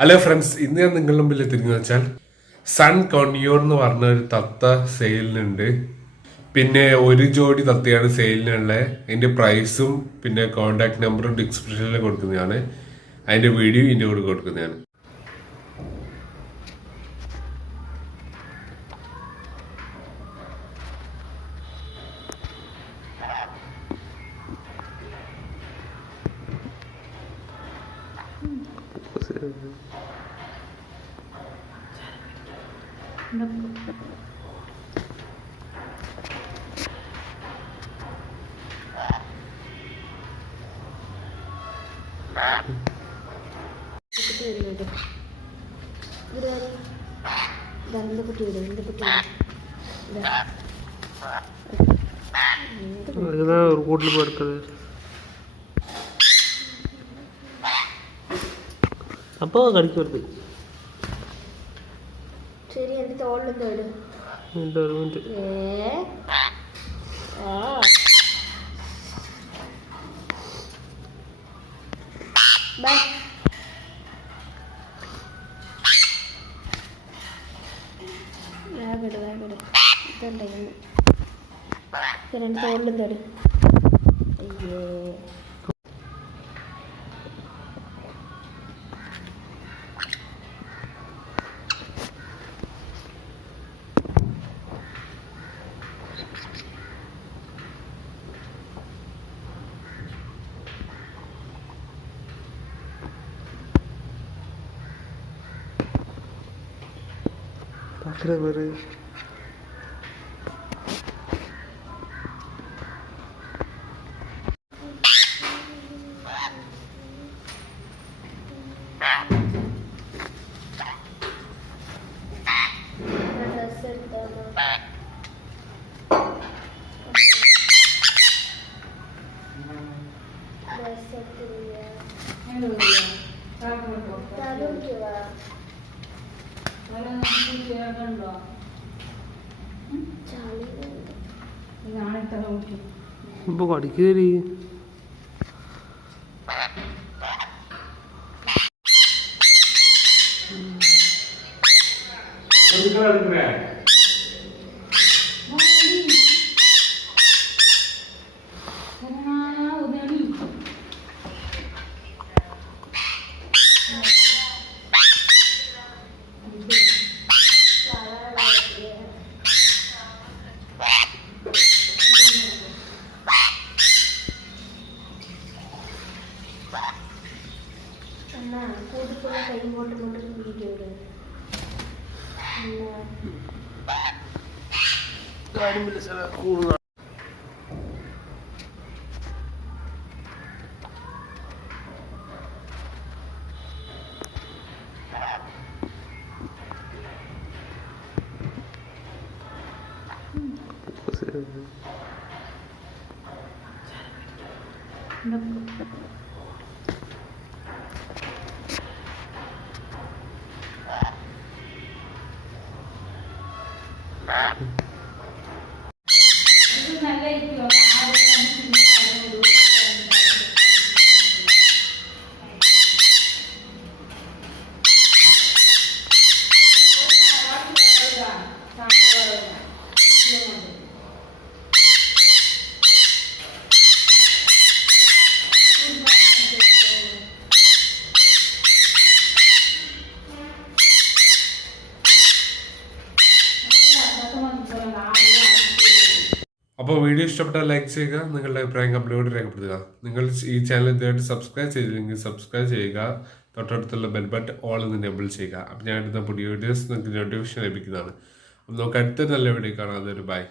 Hello friends, ഇന്ന് ഞാൻ നിങ്ങളുടെ മുമ്പിൽ എത്തിരിക്കുന്നത് വെച്ചാൽ സൺ കോണിയോർ എന്ന് പറഞ്ഞ ഒരു തത്ത സെയിലിനുണ്ട്. പിന്നെ ഒരു ജോഡി തത്തയാണ് സെയിലിനുള്ളത്. അതിന്റെ പ്രൈസും പിന്നെ കോൺടാക്ട് നമ്പറും ഡിസ്ക്രിപ്ഷനിൽ കൊടുക്കുന്നതാണ്. അതിന്റെ വീഡിയോ ഇതിന്റെ കൂടെ കൊടുക്കുന്നതാണ്. ஒரு கூட்டில் போயிருக்குது. அப்போ கடிக்க வருது. சரி, அந்த தோல்ல போயிடு. இந்த ஒரு மினிட். பை. വേഗം ഇതുണ്ടെങ്കിൽ രണ്ട് തോളിലും തരും. അയ്യേ, பார்க்குற பாரு. ഇപ്പോൾ കടിക്കരി കൂട്ടിക്കുള്ള കൈ ഇങ്ങോട്ടും ഇങ്ങോട്ടും വീഡിയോ അപ്പോൾ വീഡിയോ ഇഷ്ടപ്പെട്ടാൽ ലൈക്ക് ചെയ്യുക, നിങ്ങളുടെ അഭിപ്രായം കമന്റിലൂടെ രേഖപ്പെടുത്തുക. നിങ്ങൾ ഈ ചാനൽ ഇതുമായിട്ട് സബ്സ്ക്രൈബ് ചെയ്തില്ലെങ്കിൽ സബ്സ്ക്രൈബ് ചെയ്യുക. തൊട്ടടുത്തുള്ള ബെൽ ബട്ടൺ ഓൾ എന്ന് എനേബിൾ ചെയ്യുക. അപ്പോൾ ഞാൻ എടുത്ത പുതിയ വീഡിയോസ് നിങ്ങൾക്ക് നോട്ടിഫിക്കേഷൻ ലഭിക്കുന്നതാണ്. അപ്പോൾ നമുക്ക് അടുത്ത നല്ല വീഡിയോ കാണാം. അതൊരു ബൈ.